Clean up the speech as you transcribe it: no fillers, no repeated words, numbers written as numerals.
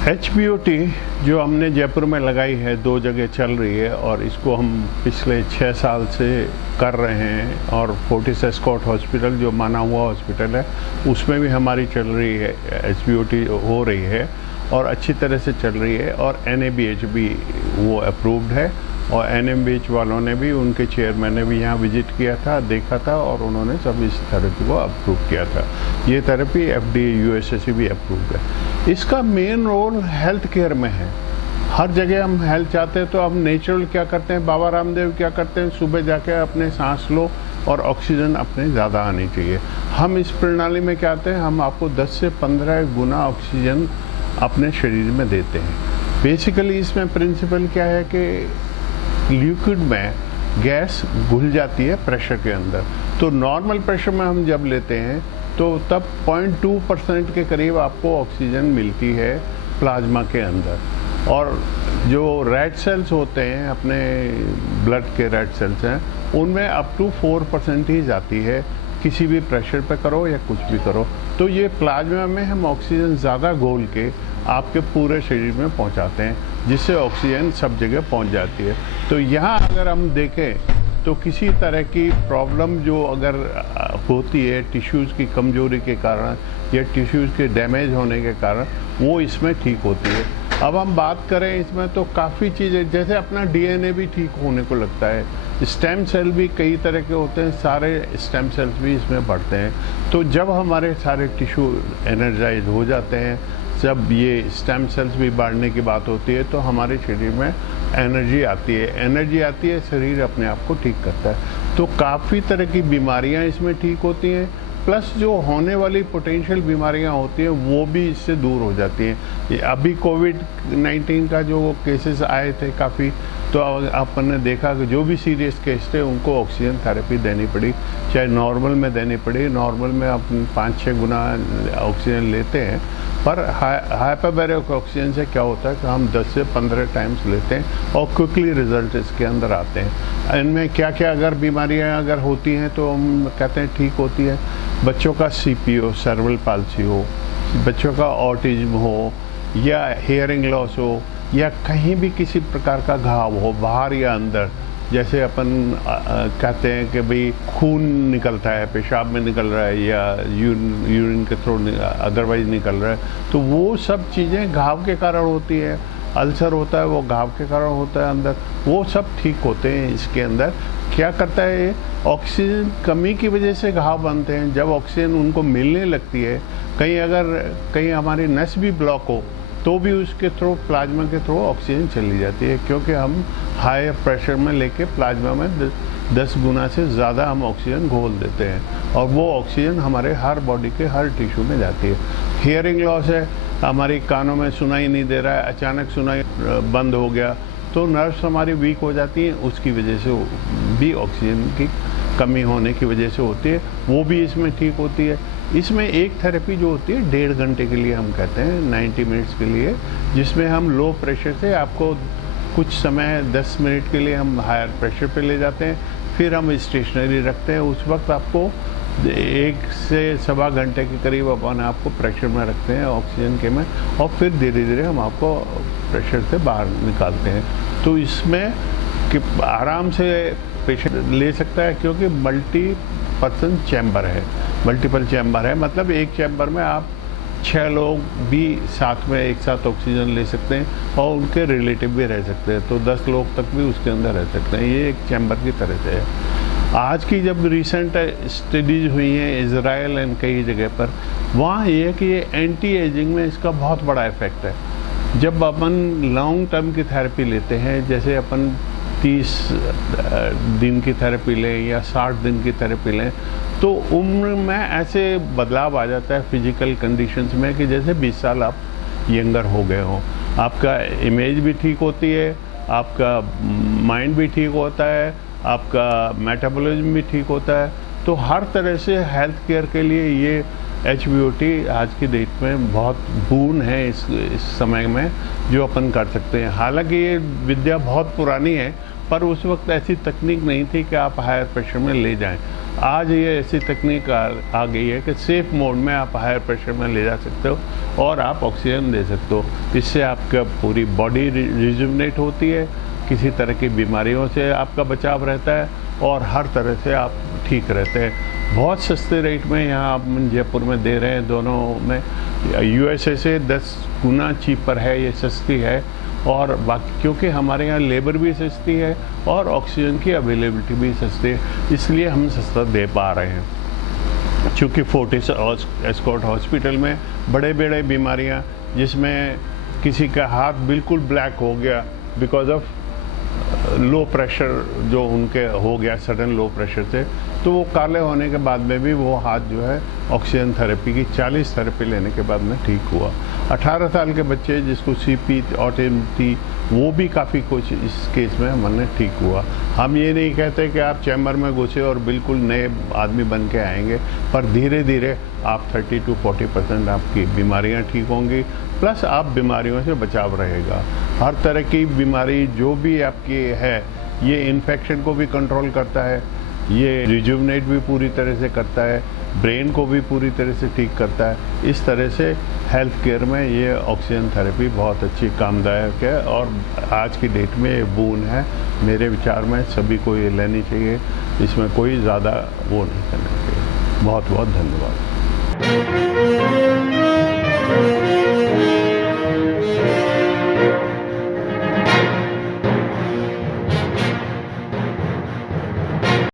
HBOT जो हमने जयपुर में लगाई है, 2 जगह चल रही है और इसको हम पिछले 6 साल से कर रहे हैं। और फोर्टिस एस्कॉर्ट हॉस्पिटल जो माना हुआ हॉस्पिटल है उसमें भी हमारी चल रही है, HBOT हो रही है और अच्छी तरह से चल रही है। और NABH भी वो अप्रूव्ड है और NABH वालों ने भी, उनके चेयरमैन ने भी यहाँ विजिट किया था, देखा था और उन्होंने सब इस थेरेपी को अप्रूव किया था। ये थेरेपी FDA USA से भी अप्रूव्ड है। इसका मेन रोल हेल्थ केयर में है। हर जगह हम हेल्थ चाहते हैं तो हम नेचुरल क्या करते हैं, बाबा रामदेव क्या करते हैं, सुबह जाके अपने सांस लो और ऑक्सीजन अपने ज़्यादा आनी चाहिए। हम इस प्रणाली में क्या करते हैं, हम आपको 10 से 15 गुना ऑक्सीजन अपने शरीर में देते हैं। बेसिकली इसमें प्रिंसिपल क्या है कि लिक्विड में गैस घुल जाती है प्रेशर के अंदर। तो नॉर्मल प्रेशर में हम जब लेते हैं तो तब 0.2% के करीब आपको ऑक्सीजन मिलती है प्लाज्मा के अंदर। और जो रेड सेल्स होते हैं, अपने ब्लड के रेड सेल्स हैं, उनमें अप टू 4% ही जाती है, किसी भी प्रेशर पे करो या कुछ भी करो। तो ये प्लाज्मा में हम ऑक्सीजन ज़्यादा घोल के आपके पूरे शरीर में पहुंचाते हैं, जिससे ऑक्सीजन सब जगह पहुंच जाती है। तो यहाँ अगर हम देखें तो किसी तरह की प्रॉब्लम जो अगर होती है टिश्यूज़ की कमजोरी के कारण या टिश्यूज़ के डैमेज होने के कारण, वो इसमें ठीक होती है। अब हम बात करें इसमें तो काफ़ी चीज़ें, जैसे अपना DNA भी ठीक होने को लगता है, स्टेम सेल भी कई तरह के होते हैं, सारे स्टेम सेल्स भी इसमें बढ़ते हैं। तो जब हमारे सारे टिश्यू एनर्जाइज हो जाते हैं, जब ये स्टेम सेल्स भी बढ़ने की बात होती है, तो हमारे शरीर में एनर्जी आती है, शरीर अपने आप को ठीक करता है। तो काफ़ी तरह की बीमारियां इसमें ठीक होती हैं, प्लस जो होने वाली पोटेंशियल बीमारियां होती हैं वो भी इससे दूर हो जाती हैं। अभी कोविड-19 का जो केसेस आए थे काफ़ी, तो अपन ने देखा कि जो भी सीरियस केस थे उनको ऑक्सीजन थेरेपी देनी पड़ी, चाहे नॉर्मल में देनी पड़ी। नॉर्मल में अपन 5-6 गुना ऑक्सीजन लेते हैं, पर हाइपरबैरिक ऑक्सीजन से क्या होता है कि हम 10 से 15 टाइम्स लेते हैं और क्विकली रिजल्ट इसके अंदर आते हैं। इनमें क्या क्या अगर बीमारियां अगर होती हैं तो हम कहते हैं ठीक होती है। बच्चों का CPO, सेरेब्रल पाल्सी हो, बच्चों का ऑटिज्म हो, या हियरिंग लॉस हो, या कहीं भी किसी प्रकार का घाव हो बाहर या अंदर, जैसे अपन कहते हैं कि भाई खून निकलता है, पेशाब में निकल रहा है या यूरिन के थ्रू अदरवाइज निकल रहा है, तो वो सब चीज़ें घाव के कारण होती है। अल्सर होता है वो घाव के कारण होता है अंदर, वो सब ठीक होते हैं इसके अंदर। क्या करता है ये, ऑक्सीजन कमी की वजह से घाव बनते हैं। जब ऑक्सीजन उनको मिलने लगती है, कहीं हमारी नस भी ब्लॉक हो तो भी उसके थ्रू, प्लाज्मा के थ्रू ऑक्सीजन चली जाती है, क्योंकि हम हाई प्रेशर में लेके प्लाज्मा में 10 गुना से ज़्यादा हम ऑक्सीजन घोल देते हैं और वो ऑक्सीजन हमारे हर बॉडी के हर टिश्यू में जाती है। हियरिंग लॉस है, हमारी कानों में सुनाई नहीं दे रहा है, अचानक सुनाई बंद हो गया, तो नर्व्स हमारी वीक हो जाती हैं, उसकी वजह से भी ऑक्सीजन की कमी होने की वजह से होती है, वो भी इसमें ठीक होती है। इसमें एक थेरेपी जो होती है 1.5 घंटे के लिए, हम कहते हैं 90 मिनट्स के लिए, जिसमें हम लो प्रेशर से आपको कुछ समय 10 मिनट के लिए हम हायर प्रेशर पे ले जाते हैं, फिर हम स्टेशनरी रखते हैं। उस वक्त आपको 1 से 1.25 घंटे के करीब अपन आपको प्रेशर में रखते हैं, ऑक्सीजन के में, और फिर धीरे धीरे हम आपको प्रेशर से बाहर निकालते हैं। तो इसमें कि आराम से पेशेंट ले सकता है, क्योंकि मल्टीपर्सन चैम्बर है, मल्टीपल चैम्बर है, मतलब एक चैम्बर में आप 6 लोग भी साथ में एक साथ ऑक्सीजन ले सकते हैं और उनके रिलेटिव भी रह सकते हैं, तो 10 लोग तक भी उसके अंदर रह सकते हैं। ये एक चैम्बर की तरह से है। आज की जब रिसेंट स्टडीज हुई हैं इजराइल एंड कई जगह पर, वहाँ ये है कि ये एंटी एजिंग में इसका बहुत बड़ा इफेक्ट है। जब अपन लॉन्ग टर्म की थेरेपी लेते हैं, जैसे अपन 30 दिन की थेरेपी लें या 60 दिन की थेरेपी लें, तो उम्र में ऐसे बदलाव आ जाता है फिजिकल कंडीशंस में कि जैसे 20 साल आप यंगर हो गए हो। आपका इमेज भी ठीक होती है, आपका माइंड भी ठीक होता है, आपका मेटाबॉलिज्म भी ठीक होता है। तो हर तरह से हेल्थ केयर के लिए ये HBOT आज की डेट में बहुत पूर्ण है इस समय में, जो अपन कर सकते हैं। हालांकि ये विद्या बहुत पुरानी है, पर उस वक्त ऐसी तकनीक नहीं थी कि आप हायर प्रेशर में ले जाएं। आज ये ऐसी तकनीक आ गई है कि सेफ मोड में आप हायर प्रेशर में ले जा सकते हो और आप ऑक्सीजन दे सकते हो। इससे आपका पूरी बॉडी रिजुवनेट होती है, किसी तरह की बीमारियों से आपका बचाव रहता है और हर तरह से आप ठीक रहते हैं। बहुत सस्ते रेट में यहाँ आप जयपुर में दे रहे हैं, दोनों में यूएसए से 10 गुना चीपर है, ये सस्ती है। और बाकी क्योंकि हमारे यहाँ लेबर भी सस्ती है और ऑक्सीजन की अवेलेबिलिटी भी सस्ती है, इसलिए हम सस्ता दे पा रहे हैं। चूँकि फोर्टिस एस्कॉर्ट हॉस्पिटल में बड़े बड़े बीमारियाँ, जिसमें किसी का हाथ बिल्कुल ब्लैक हो गया बिकॉज ऑफ लो प्रेशर जो उनके हो गया, सडन लो प्रेशर से, तो वो काले होने के बाद में भी वो हाथ जो है ऑक्सीजन थेरेपी की 40 थेरेपी लेने के बाद में ठीक हुआ। 18 साल के बच्चे जिसको सीपी ऑटिज्म थी, वो भी काफ़ी कुछ इस केस में हमने ठीक हुआ। हम ये नहीं कहते कि आप चैम्बर में घुसे और बिल्कुल नए आदमी बन के आएंगे, पर धीरे धीरे आप 30 to 40% आपकी बीमारियां ठीक होंगी, प्लस आप बीमारियों से बचाव रहेगा। हर तरह की बीमारी जो भी आपकी है, ये इन्फेक्शन को भी कंट्रोल करता है, ये रिजुवनेट भी पूरी तरह से करता है, ब्रेन को भी पूरी तरह से ठीक करता है। इस तरह से हेल्थ केयर में ये ऑक्सीजन थेरेपी बहुत अच्छी कामदायक है और आज की डेट में ये बून है। मेरे विचार में सभी को ये लेनी चाहिए, इसमें कोई ज़्यादा वो नहीं करना चाहिए। बहुत बहुत धन्यवाद।